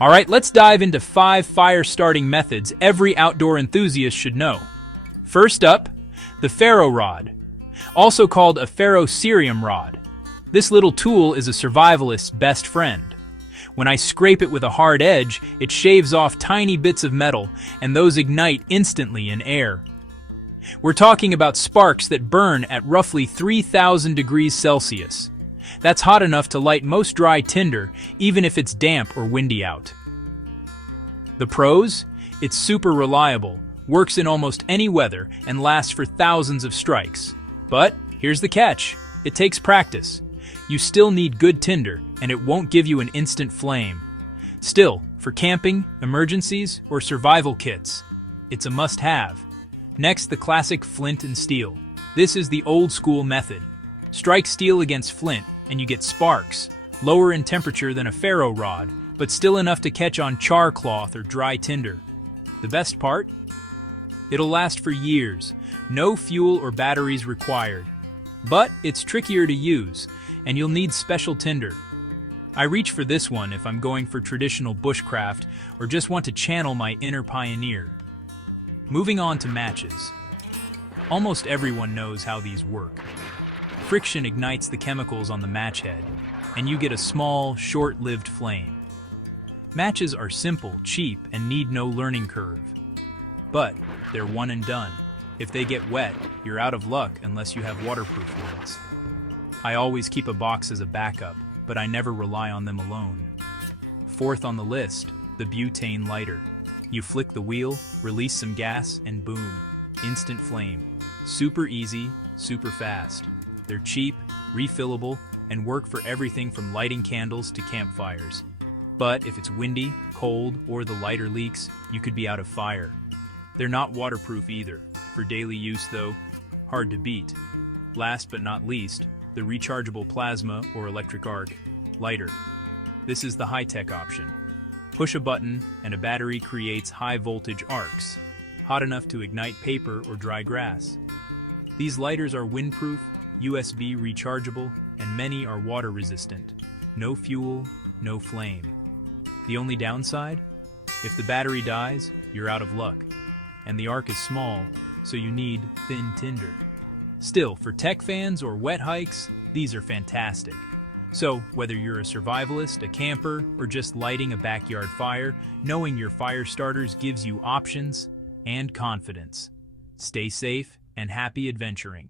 Alright, let's dive into 5 fire starting methods every outdoor enthusiast should know. First up, the Ferro rod, also called a ferrocerium rod. This little tool is a survivalist's best friend. When I scrape it with a hard edge, it shaves off tiny bits of metal, and those ignite instantly in air. We're talking about sparks that burn at roughly 3,000 degrees Celsius. That's hot enough to light most dry tinder, even if it's damp or windy out. The pros? It's super reliable, works in almost any weather, and lasts for thousands of strikes. But here's the catch. It takes practice. You still need good tinder, and it won't give you an instant flame. Still, for camping, emergencies, or survival kits, it's a must-have. Next, the classic flint and steel. This is the old-school method. Strike steel against flint, and you get sparks, lower in temperature than a ferro rod, but still enough to catch on char cloth or dry tinder. The best part? It'll last for years, no fuel or batteries required. But it's trickier to use, and you'll need special tinder. I reach for this one if I'm going for traditional bushcraft or just want to channel my inner pioneer. Moving on to matches. Almost everyone knows how these work. Friction ignites the chemicals on the match head, and you get a small, short-lived flame. Matches are simple, cheap, and need no learning curve. But they're one and done. If they get wet, you're out of luck unless you have waterproof ones. I always keep a box as a backup, but I never rely on them alone. Fourth on the list, the butane lighter. You flick the wheel, release some gas, and boom, instant flame. Super easy, super fast. They're cheap, refillable, and work for everything from lighting candles to campfires. But if it's windy, cold, or the lighter leaks, you could be out of fire. They're not waterproof either. For daily use though, hard to beat. Last but not least, the rechargeable plasma or electric arc lighter. This is the high-tech option. Push a button and a battery creates high-voltage arcs, hot enough to ignite paper or dry grass. These lighters are windproof, USB rechargeable, and many are water-resistant. No fuel, no flame. The only downside? If the battery dies, you're out of luck. And the arc is small, so you need thin tinder. Still, for tech fans or wet hikes, these are fantastic. So, whether you're a survivalist, a camper, or just lighting a backyard fire, knowing your fire starters gives you options and confidence. Stay safe and happy adventuring.